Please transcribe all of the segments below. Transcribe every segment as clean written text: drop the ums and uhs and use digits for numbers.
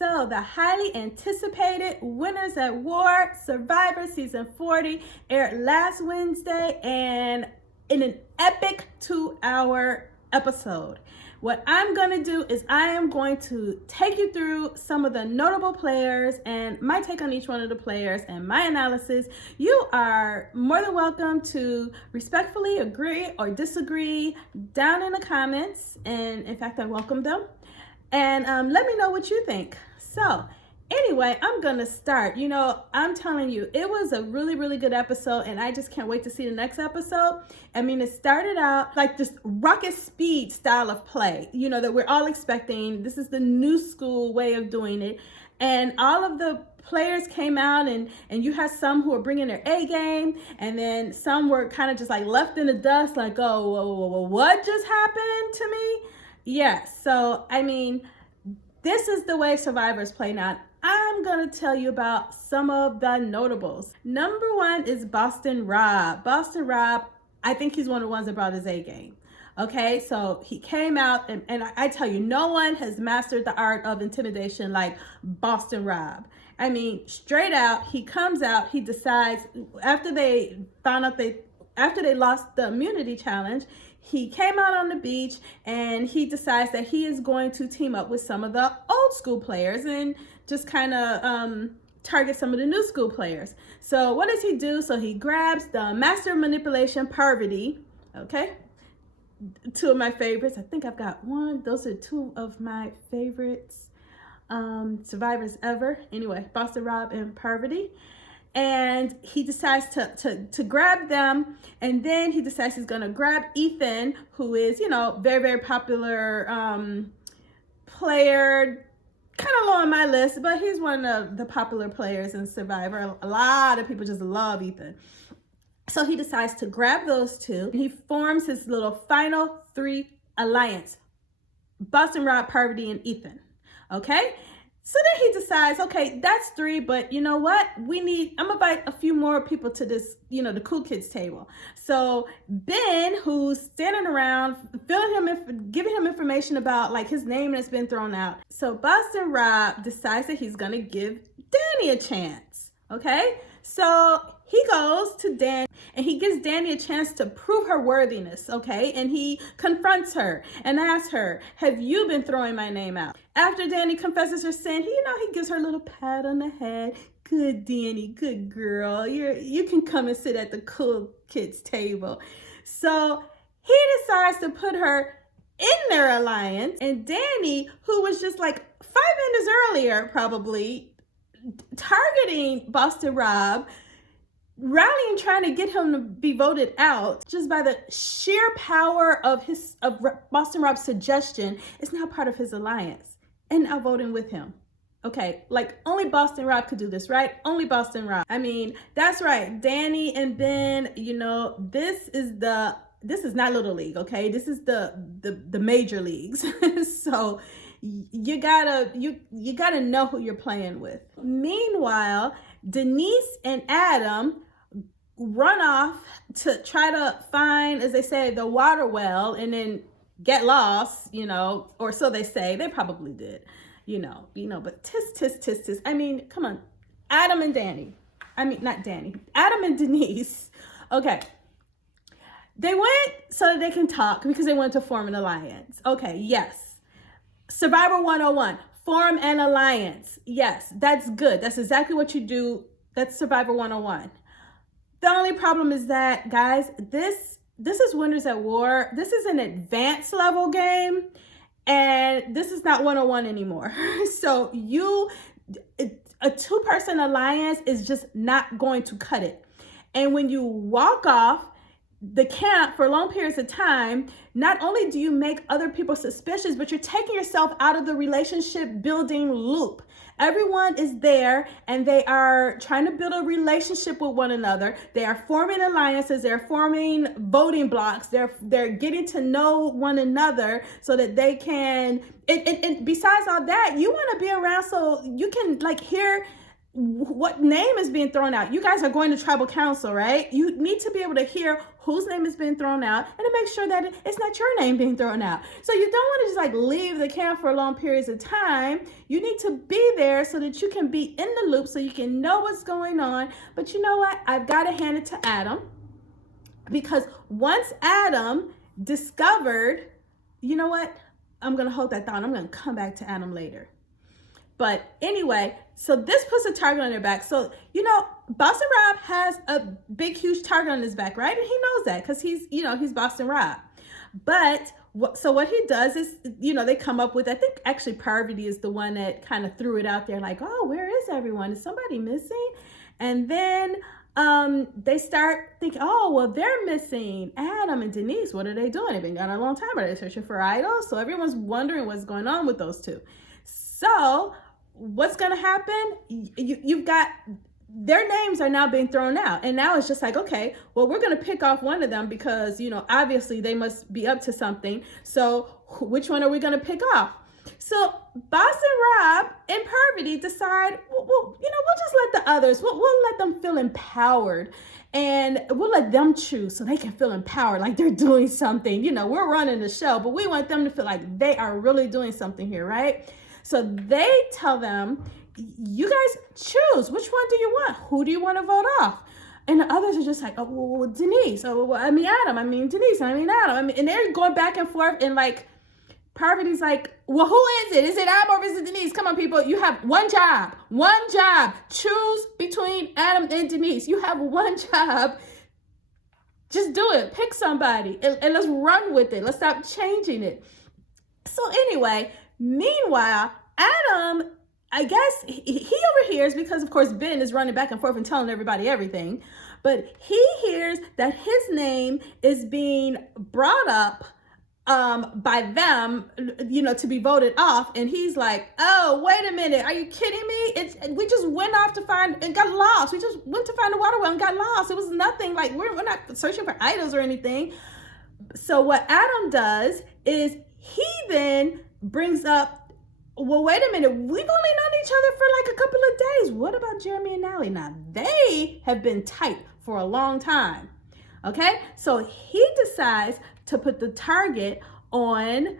So the highly anticipated Winners at War Survivor Season 40 aired last Wednesday and in an epic 2-hour episode. What I'm going to do is I am going to take you through some of the notable players and my take on each one of the players and my analysis. You are more than welcome to respectfully agree or disagree down in the comments. And in fact, I welcome them. And let me know what you think. So anyway, I'm gonna start. I'm telling you, it was a really, really good episode, and I just can't wait to see the next episode. I mean, it started out like this rocket speed style of play, that we're all expecting. This is the new school way of doing it. And all of the players came out, and you had some who were bringing their A game, and then some were kind of just like left in the dust, like, oh, whoa, what just happened to me? Yes, so I mean, this is the way Survivor's play now. I'm gonna tell you about some of the notables. Number one is Boston Rob. Boston Rob, I think he's one of the ones that brought his A game. Okay, so he came out, and I tell you, no one has mastered the art of intimidation like Boston Rob. I mean, straight out, he comes out, he decides, after they lost the immunity challenge, he came out on the beach and he decides that he is going to team up with some of the old school players and just kind of target some of the new school players. So what does he do? So he grabs the master of manipulation, Parvati. Okay, two of my favorites. I think I've got one. Those are two of my favorites survivors ever. Anyway, Boston Rob and Parvati. And he decides to grab them, and then he decides he's gonna grab Ethan, who is, very, very popular player, kind of low on my list, but he's one of the popular players in Survivor. A lot of people just love Ethan. So he decides to grab those two, and he forms his little final three alliance: Boston Rob, Parvati, and Ethan. Okay? So then he decides, okay, that's three, but you know what? I'm gonna invite a few more people to this, the cool kids table. So Ben, who's standing around, giving him information about like his name that's been thrown out. So Boston Rob decides that he's gonna give Danny a chance, okay? So he goes to Danny and he gives Danny a chance to prove her worthiness, okay? And he confronts her and asks her, have you been throwing my name out? After Danny confesses her sin, he gives her a little pat on the head. Good, Danny, good girl. You can come and sit at the cool kids table. So he decides to put her in their alliance. And Danny, who was just like 5 minutes earlier, probably targeting Boston Rob, rallying, trying to get him to be voted out, just by the sheer power of Boston Rob's suggestion, is now part of his alliance and now voting with him. Okay, like only Boston Rob could do this, right? Only Boston Rob. I mean, that's right. Danny and Ben, this is not Little League, okay? This is the major leagues. So you gotta know who you're playing with. Meanwhile, Denise and Adam run off to try to find, as they say, the water well, and then get lost, or so they say. They probably did, but tisk. I mean, come on. Adam and Denise. Okay. They went so that they can talk because they wanted to form an alliance. Okay, yes. Survivor 101, form an alliance. Yes, that's good. That's exactly what you do. That's Survivor 101. The only problem is that, guys, this is Winners at War. This is an advanced level game, and this is not 101 anymore. So a two-person alliance is just not going to cut it. And when you walk off the camp for long periods of time, not only do you make other people suspicious, but you're taking yourself out of the relationship building loop. Everyone is there and they are trying to build a relationship with one another. They are forming alliances. They're forming voting blocks. They're getting to know one another so that they can, and besides all that, you want to be around so you can like hear what name is being thrown out. You guys are going to tribal council, right? You need to be able to hear whose name is being thrown out and to make sure that it's not your name being thrown out. So you don't want to just like leave the camp for long periods of time. You need to be there so that you can be in the loop, so you can know what's going on. But you know what? I've got to hand it to Adam, because once Adam discovered, you know what? I'm going to hold that thought. I'm going to come back to Adam later. But anyway, so this puts a target on their back. So, you know, Boston Rob has a big, huge target on his back, right? And he knows that because he's Boston Rob. But so what he does is, they come up with, I think actually Parvati is the one that kind of threw it out there like, oh, where is everyone? Is somebody missing? And then they start thinking, oh, well, they're missing Adam and Denise. What are they doing? They've been gone a long time. Are they searching for idols? So everyone's wondering what's going on with those two. So what's going to happen? You've got their names are now being thrown out. And now it's just like, okay, well, we're going to pick off one of them because, obviously they must be up to something. So which one are we going to pick off? So Boston Rob and Parvati decide, well, we'll just let the others, we'll let them feel empowered, and we'll let them choose so they can feel empowered, like they're doing something. We're running the show, but we want them to feel like they are really doing something here, right? So they tell them, you guys choose. Which one do you want? Who do you want to vote off? And the others are just like, oh, well, Denise. Oh, well, Adam. Denise. Adam. And they're going back and forth, and like, Parvati's like, well, who is it? Is it Adam or is it Denise? Come on, people. You have one job. Choose between Adam and Denise. You have one job. Just do it. Pick somebody and let's run with it. Let's stop changing it. So anyway, meanwhile, Adam, I guess he overhears, because of course Ben is running back and forth and telling everybody everything, but he hears that his name is being brought up by them, to be voted off. And he's like, oh, wait a minute. Are you kidding me? We just went off to find and got lost. We just went to find a water well and got lost. It was nothing. Like, we're not searching for idols or anything. So what Adam does is he then brings up, well, wait a minute. We've only known each other for like a couple of days. What about Jeremy and Natalie? Now, they have been tight for a long time. Okay, so he decides to put the target on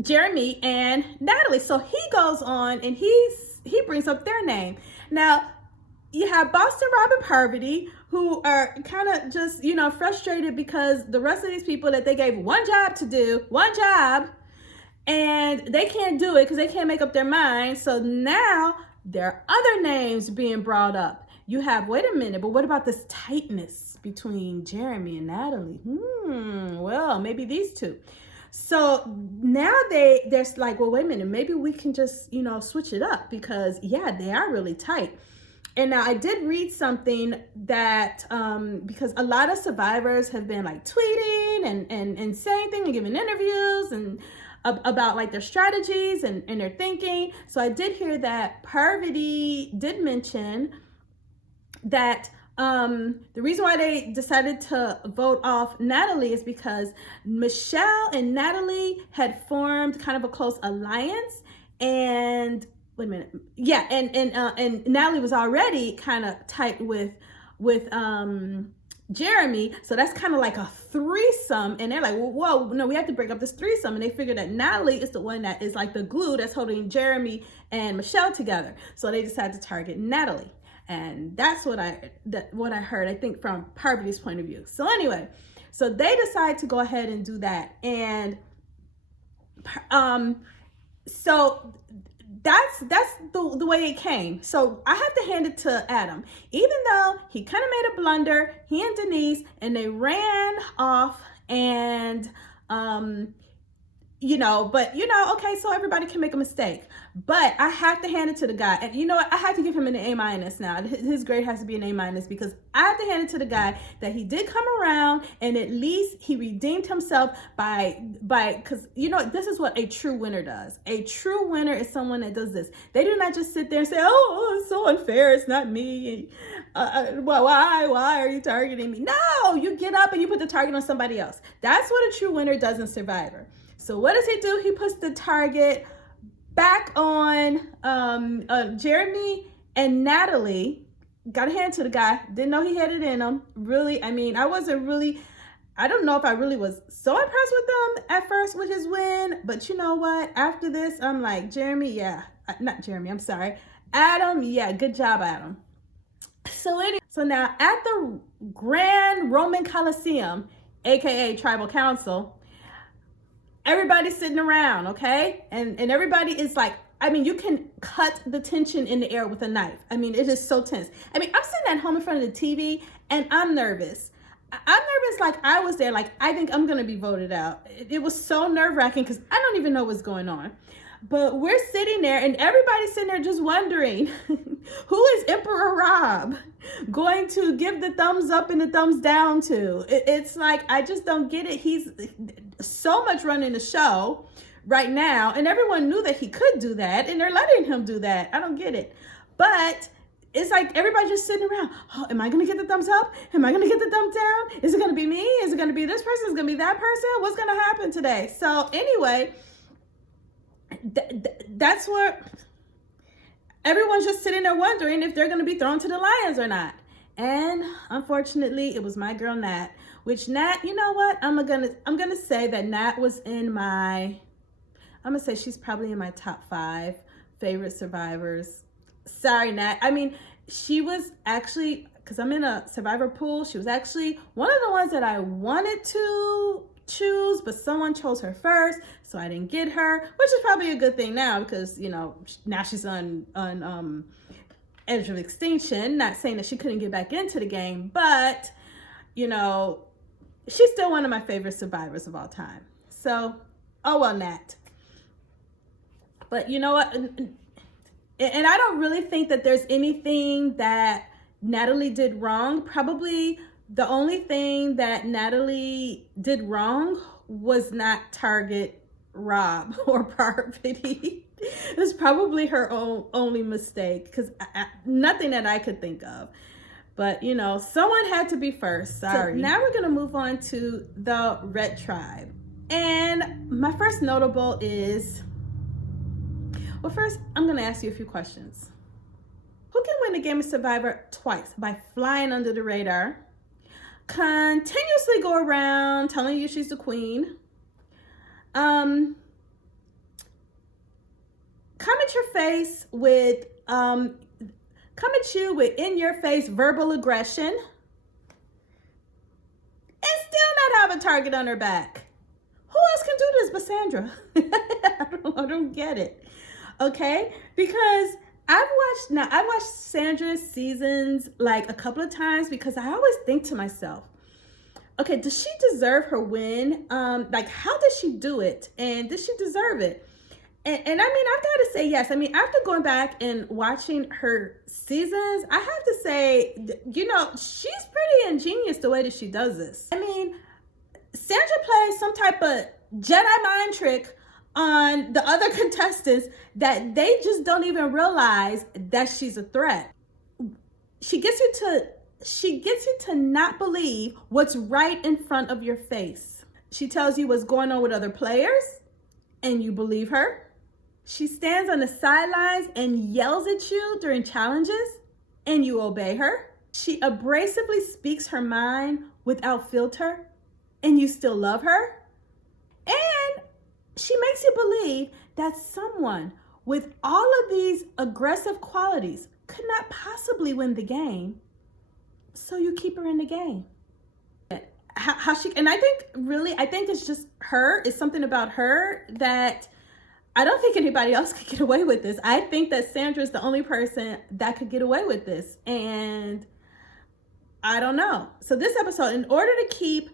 Jeremy and Natalie. So he goes on and he brings up their name. Now, you have Boston Rob and Parvati, who are kind of just, frustrated because the rest of these people that they gave one job to do, and they can't do it because they can't make up their mind. So now there are other names being brought up. You have, wait a minute, but what about this tightness between Jeremy and Natalie? Well, maybe these two. So now they're like, well, wait a minute, maybe we can just, switch it up, because yeah, they are really tight. And now I did read something that, because a lot of survivors have been like tweeting and saying things and giving interviews and about like their strategies and their thinking. So I did hear that Parvati did mention that the reason why they decided to vote off Natalie is because Michelle and Natalie had formed kind of a close alliance, and and Natalie was already kind of tight with Jeremy, so that's kind of like a threesome, and they're like, whoa, no, we have to break up this threesome. And they figured that Natalie is the one that is like the glue that's holding Jeremy and Michelle together, so they decided to target Natalie. And that's what I heard, I think, from Parvati's point of view. So anyway, so they decide to go ahead and do that. And so that's the way it came. So I have to hand it to Adam. Even though he kind of made a blunder, he and Denise, and they ran off, and okay, so everybody can make a mistake. But I have to hand it to the guy. And you know what? I have to give him an A- now. His grade has to be an A- because I have to hand it to the guy that he did come around, and at least he redeemed himself because this is what a true winner does. A true winner is someone that does this. They do not just sit there and say, oh, it's so unfair. It's not me. Why are you targeting me? No, you get up and you put the target on somebody else. That's what a true winner does in Survivor. So what does he do? He puts the target back on Jeremy and Natalie. Got a hand to the guy. Didn't know he had it in him. Really, I mean, I don't know if I really was so impressed with them at first with his win, but you know what? After this, I'm like, Jeremy, yeah. Not Jeremy, I'm sorry. Adam, yeah, good job, Adam. So now at the Grand Roman Coliseum, aka Tribal Council, everybody's sitting around, okay? And everybody is like, I mean, you can cut the tension in the air with a knife. I mean, it is so tense. I mean, I'm sitting at home in front of the TV and I'm nervous. I'm nervous like I was there, like I think I'm going to be voted out. It was so nerve-wracking because I don't even know what's going on. But we're sitting there and everybody's sitting there just wondering, who is Emperor Rob going to give the thumbs up and the thumbs down to? It's like, I just don't get it. He's so much running the show right now, and everyone knew that he could do that, and they're letting him do that. I don't get it. But it's like everybody just sitting around. Oh, am I going to get the thumbs up? Am I going to get the thumbs down? Is it going to be me? Is it going to be this person? Is it going to be that person? What's going to happen today? So anyway, that's what everyone's just sitting there wondering if they're going to be thrown to the lions or not. And unfortunately, it was my girl Nat. Which Nat, you know what? I'm gonna say that Nat was in my. I'm gonna say she's probably in my top 5 favorite survivors. Sorry, Nat. I mean, she was actually, because I'm in a survivor pool, she was actually one of the ones that I wanted to choose, but someone chose her first, so I didn't get her, which is probably a good thing now because, you know, now she's on edge of extinction. Not saying that she couldn't get back into the game, but, you know, she's still one of my favorite survivors of all time. So, oh well, Nat. But you know what? And I don't really think that there's anything that Natalie did wrong. Probably the only thing that Natalie did wrong was not target Rob or Parvati. It was probably her only mistake, because nothing that I could think of. But, you know, someone had to be first. Sorry. So now we're going to move on to the Red Tribe. And my first notable is... Well, first, I'm going to ask you a few questions. Who can win the game of Survivor twice by flying under the radar, continuously go around telling you she's the queen, come at your face with, come at you with in-your-face verbal aggression, and still not have a target on her back? Who else can do this but Sandra? I don't get it. Okay, because I've watched Sandra's seasons like a couple of times, because I always think to myself, okay, does she deserve her win? Like, how does she do it? And does she deserve it? And I mean, I've got to say yes. I mean, after going back and watching her seasons, I have to say, you know, she's pretty ingenious the way that she does this. I mean, Sandra plays some type of Jedi mind trick on the other contestants that they just don't even realize that she's a threat. She gets you to not believe what's right in front of your face. She tells you what's going on with other players, and you believe her. She stands on the sidelines and yells at you during challenges, and you obey her. She abrasively speaks her mind without filter, and you still love her. And she makes you believe that someone with all of these aggressive qualities could not possibly win the game, so you keep her in the game. How she, and I think it's just her. It's something about her that I don't think anybody else could get away with this. I think that Sandra is the only person that could get away with this, and I don't know. So this episode, in order to keep,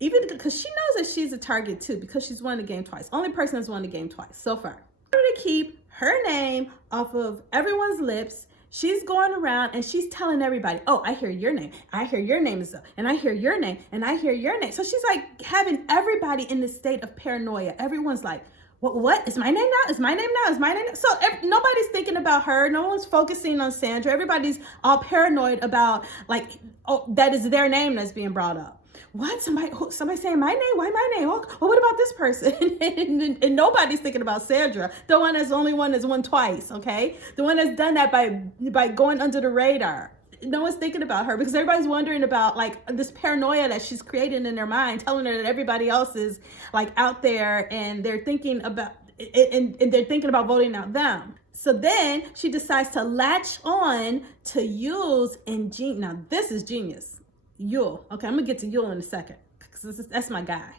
even because she knows that she's a target too, because she's won the game twice. Only person that's won the game twice so far. In order to keep her name off of everyone's lips, she's going around and she's telling everybody, oh, I hear your name. I hear your name is up. And I hear your name. And I hear your name. So she's like having everybody in this state of paranoia. Everyone's like, what? Is my name now? Is my name now? Is my name now? So nobody's thinking about her. No one's focusing on Sandra. Everybody's all paranoid about, like, oh, that is their name that's being brought up. what? Somebody saying my name? Why my name? Well, what about this person? And nobody's thinking about Sandra, the one that's only one that's won twice, okay? The one that's done that by going under the radar. No one's thinking about her because everybody's wondering about like this paranoia that she's creating in their mind, telling her that everybody else is like out there and they're thinking about and they're thinking about voting out them. So then she decides to latch on to Yule's ingenious. Now this is genius. Yule. Okay, I'm gonna get to Yule in a second because that's my guy.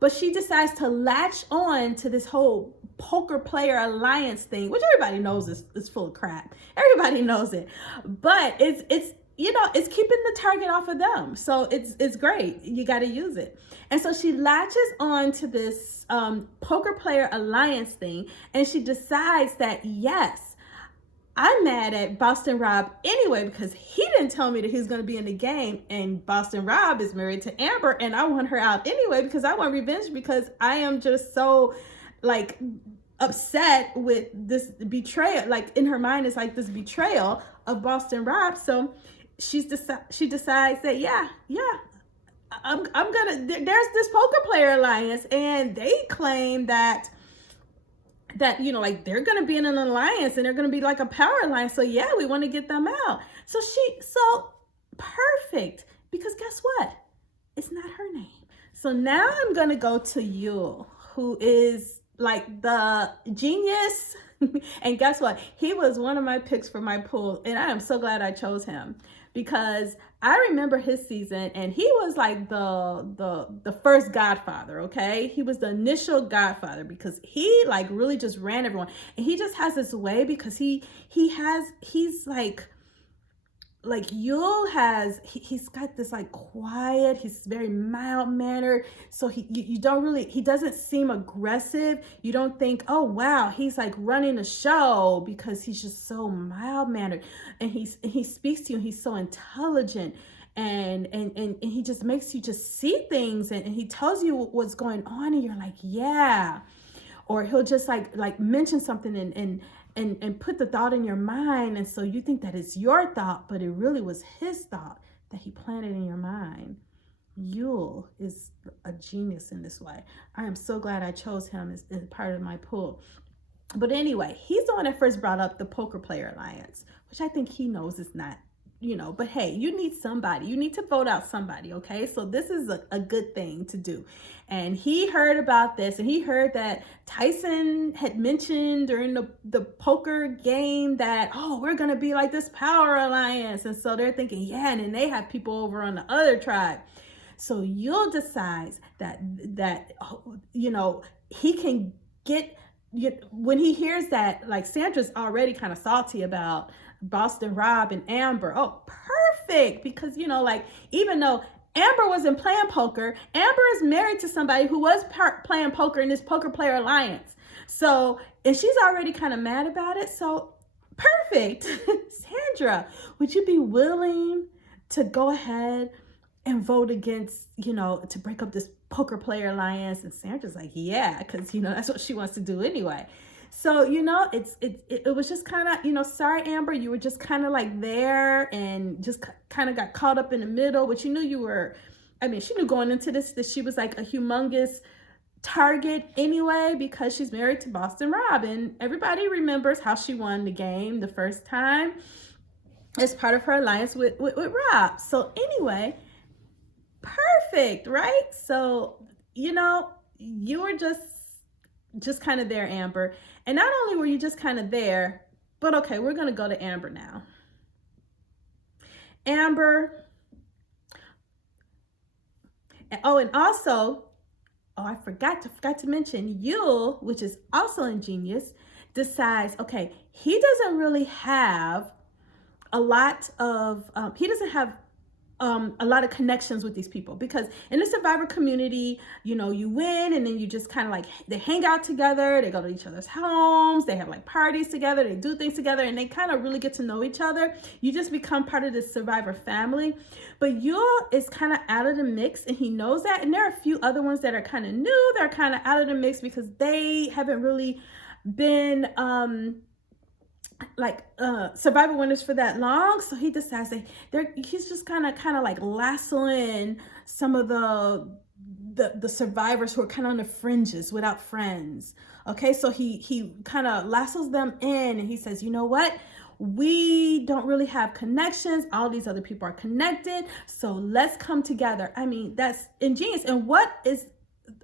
But she decides to latch on to this whole poker player alliance thing, which everybody knows is full of crap. Everybody knows it, but it's it's keeping the target off of them. So it's great. You got to use it. And so she latches on to this poker player alliance thing, and she decides that yes, I'm mad at Boston Rob anyway because he didn't tell me that he's going to be in the game, and Boston Rob is married to Amber, and I want her out anyway because I want revenge because I am just so like upset with this betrayal. Like in her mind, it's like this betrayal of Boston Rob. So she decides that I'm gonna. There's this poker player alliance, and they claim that like they're going to be in an alliance and they're going to be like a power alliance. So yeah, we want to get them out. So perfect, because guess what? It's not her name. So now I'm going to go to Yule, who is like the genius. And guess what? He was one of my picks for my pool. And I am so glad I chose him because I remember his season and he was like the first Godfather, okay? He was the initial Godfather because he like really just ran everyone. And he just has this way because he's Yule he's got this like quiet, he's very mild mannered. So he doesn't seem aggressive. You don't think, oh wow, he's like running a show because he's just so mild mannered. And he speaks to you and he's so intelligent and he just makes you just see things and he tells you what's going on and you're like, yeah. Or he'll just like mention something and put the thought in your mind. And so you think that it's your thought, but it really was his thought that he planted in your mind. Yule is a genius in this way. I am so glad I chose him as part of my pool. But anyway, he's the one that first brought up the poker player alliance, which I think he knows is not, but hey, you need somebody. You need to vote out somebody, okay? So this is a good thing to do. And he heard about this and he heard that Tyson had mentioned during the poker game that, oh, we're going to be like this power alliance. And so they're thinking, yeah, and then they have people over on the other tribe. So Yule decides that he can get, when he hears that, like Sandra's already kind of salty about Boston Rob and Amber. Oh, perfect. Because, even though Amber wasn't playing poker, Amber is married to somebody who was playing poker in this poker player alliance. So, and she's already kind of mad about it. So, perfect. Sandra, would you be willing to go ahead and vote against, to break up this poker player alliance? And Sandra's like, yeah, because, that's what she wants to do anyway. So, it was just kind of, sorry, Amber, you were just kind of like there and just kind of got caught up in the middle, but you knew she knew going into this that she was like a humongous target anyway, because she's married to Boston Rob. And everybody remembers how she won the game the first time as part of her alliance with Rob. So anyway, perfect, right? So, you were just kind of there, Amber. And not only were you just kind of there, but okay, we're going to go to Amber now. Amber. And also, I forgot to mention Yule, which is also ingenious, decides, okay, he doesn't really have a lot of, a lot of connections with these people, because in the Survivor community, you win and then you just kind of like, they hang out together, they go to each other's homes, they have like parties together, they do things together, and they kind of really get to know each other. You just become part of this Survivor family. But Yule is kind of out of the mix and he knows that. And there are a few other ones that are kind of new, they're kind of out of the mix because they haven't really been survivor winners for that long, so he decides that he's just kind of like lassoing some of the survivors who are kind of on the fringes without friends. Okay, so he kind of lassos them in, and he says, you know what, we don't really have connections, all these other people are connected, so let's come together. I mean, that's ingenious. And what is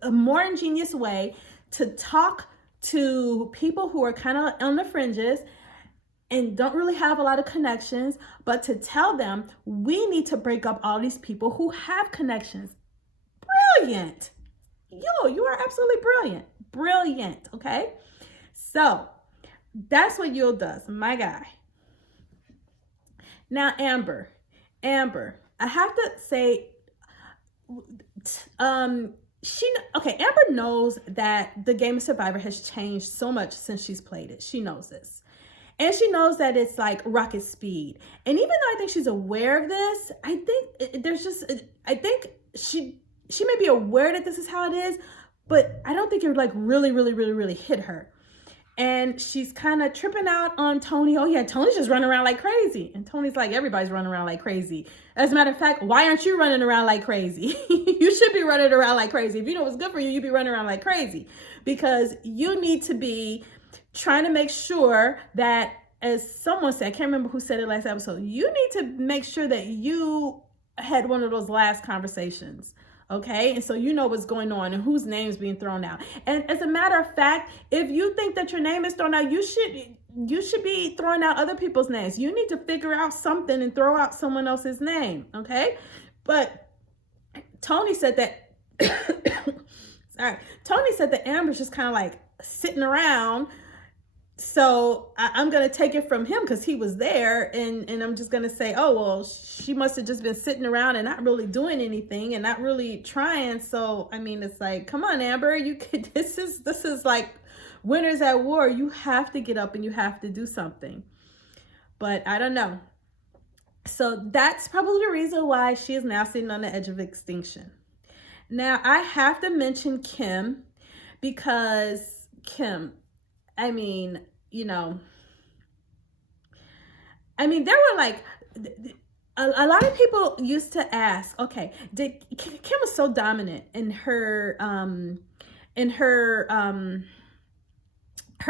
a more ingenious way to talk to people who are kind of on the fringes and don't really have a lot of connections, but to tell them we need to break up all these people who have connections. Brilliant. Yo, you are absolutely brilliant. Brilliant, okay? So that's what Yul does, my guy. Now, Amber, I have to say, Amber knows that the game of Survivor has changed so much since she's played it. She knows this. And she knows that it's like rocket speed. And even though I think she's aware of this, I think she may be aware that this is how it is, but I don't think it would like really hit her. And she's kind of tripping out on Tony. Oh yeah, Tony's just running around like crazy. And Tony's like, everybody's running around like crazy. As a matter of fact, why aren't you running around like crazy? You should be running around like crazy. If you know what's good for you, you'd be running around like crazy. Because you need to be trying to make sure that, as someone said, I can't remember who said it last episode, you need to make sure that you had one of those last conversations. Okay, and so you know what's going on and whose name's being thrown out. And as a matter of fact, if you think that your name is thrown out, you should be throwing out other people's names. You need to figure out something and throw out someone else's name. Okay, but Tony said that. Tony said that Amber's just kind of like sitting around. So I'm going to take it from him because he was there, and I'm just going to say, oh, well, she must have just been sitting around and not really doing anything and not really trying. So, I mean, it's like, come on, Amber, this is like winners at war. You have to get up and you have to do something. But I don't know. So that's probably the reason why she is now sitting on the edge of extinction. Now, I have to mention Kim, because Kim, I mean, there were like a lot of people used to ask, okay, Kim was so dominant in her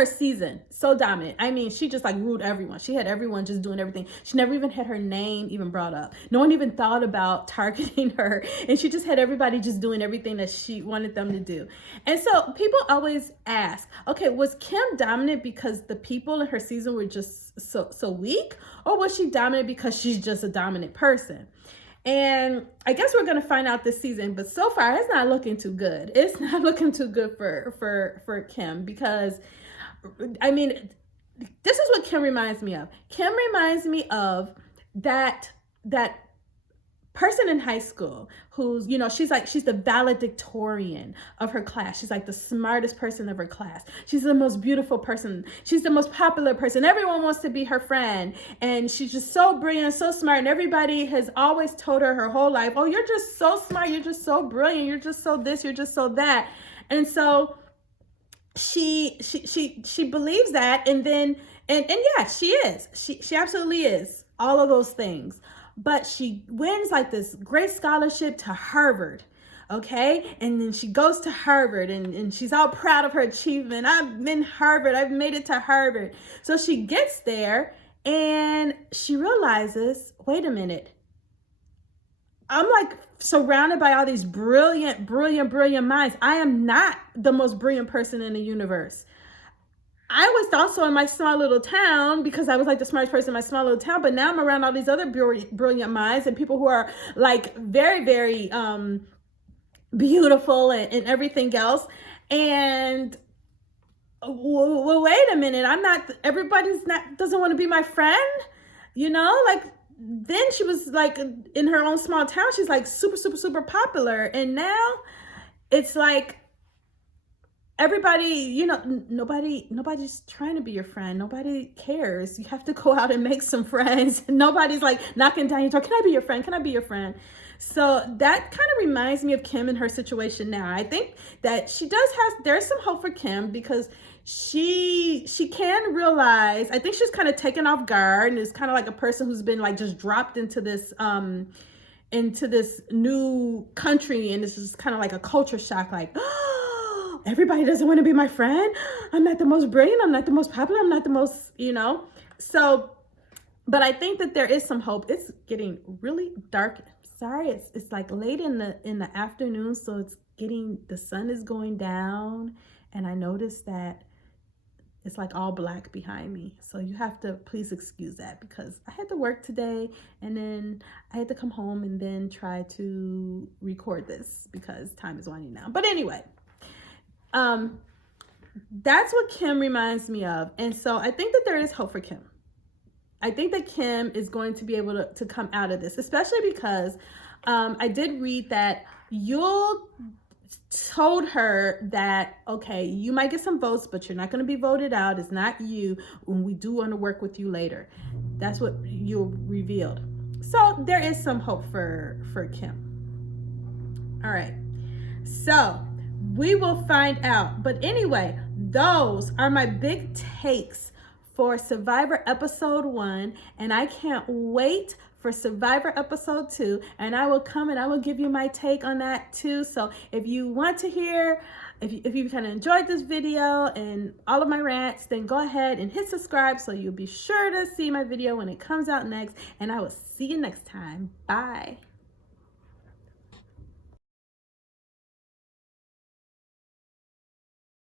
season, so dominant. I mean, she just like ruled everyone. She had everyone just doing everything. She never even had her name even brought up. No one even thought about targeting her. And she just had everybody just doing everything that she wanted them to do. And so people always ask, okay, was Kim dominant because the people in her season were just so weak? Or was she dominant because she's just a dominant person? And I guess we're going to find out this season, but so far it's not looking too good. It's not looking too good for Kim, because I mean, this is what Kim reminds me of. Kim reminds me of that person in high school who's, she's the valedictorian of her class. She's like the smartest person of her class. She's the most beautiful person. She's the most popular person. Everyone wants to be her friend. And she's just so brilliant, so smart. And everybody has always told her whole life, oh, you're just so smart. You're just so brilliant. You're just so this. You're just so that. And so she believes that, and yeah, she is. She absolutely is all of those things. But she wins like this great scholarship to Harvard. Okay, and then she goes to Harvard, and she's all proud of her achievement. I'm in Harvard. I've made it to Harvard. So she gets there and she realizes, wait a minute, I'm like surrounded by all these brilliant minds. I am not the most brilliant person in the universe. I was also in my small little town because I was like the smartest person in my small little town, but now I'm around all these other brilliant minds and people who are like very, very beautiful and everything else. And well, wait a minute, doesn't want to be my friend, like. Then she was like in her own small town, she's like super popular. And now it's like everybody, nobody's trying to be your friend. Nobody cares. You have to go out and make some friends. Nobody's like knocking down your door. Can I be your friend? Can I be your friend? So that kind of reminds me of Kim and her situation now. I think that there's some hope for Kim because she can realize, I think she's kind of taken off guard, and is kind of like a person who's been like just dropped into this new country, and this is kind of like a culture shock, like, oh, everybody doesn't want to be my friend. I'm not the most brilliant, I'm not the most popular, I'm not the most, so, but I think that there is some hope. It's getting really dark. Sorry, it's like late in the afternoon, so the sun is going down, and I noticed that it's like all black behind me. So you have to please excuse that, because I had to work today, and then I had to come home and then try to record this because time is winding down. But anyway, that's what Kim reminds me of. And so I think that there is hope for Kim. I think that Kim is going to be able to come out of this, especially because I did read that Yul told her that, okay, you might get some votes, but you're not going to be voted out. It's not you. And we do want to work with you later. That's what you revealed. So there is some hope for Kim. All right. So we will find out. But anyway, those are my big takes for Survivor episode 1. And I can't wait for Survivor episode 2, and I will come and I will give you my take on that too. So if you want to hear, if you kind of enjoyed this video and all of my rants, then go ahead and hit subscribe so you'll be sure to see my video when it comes out next, and I will see you next time. Bye.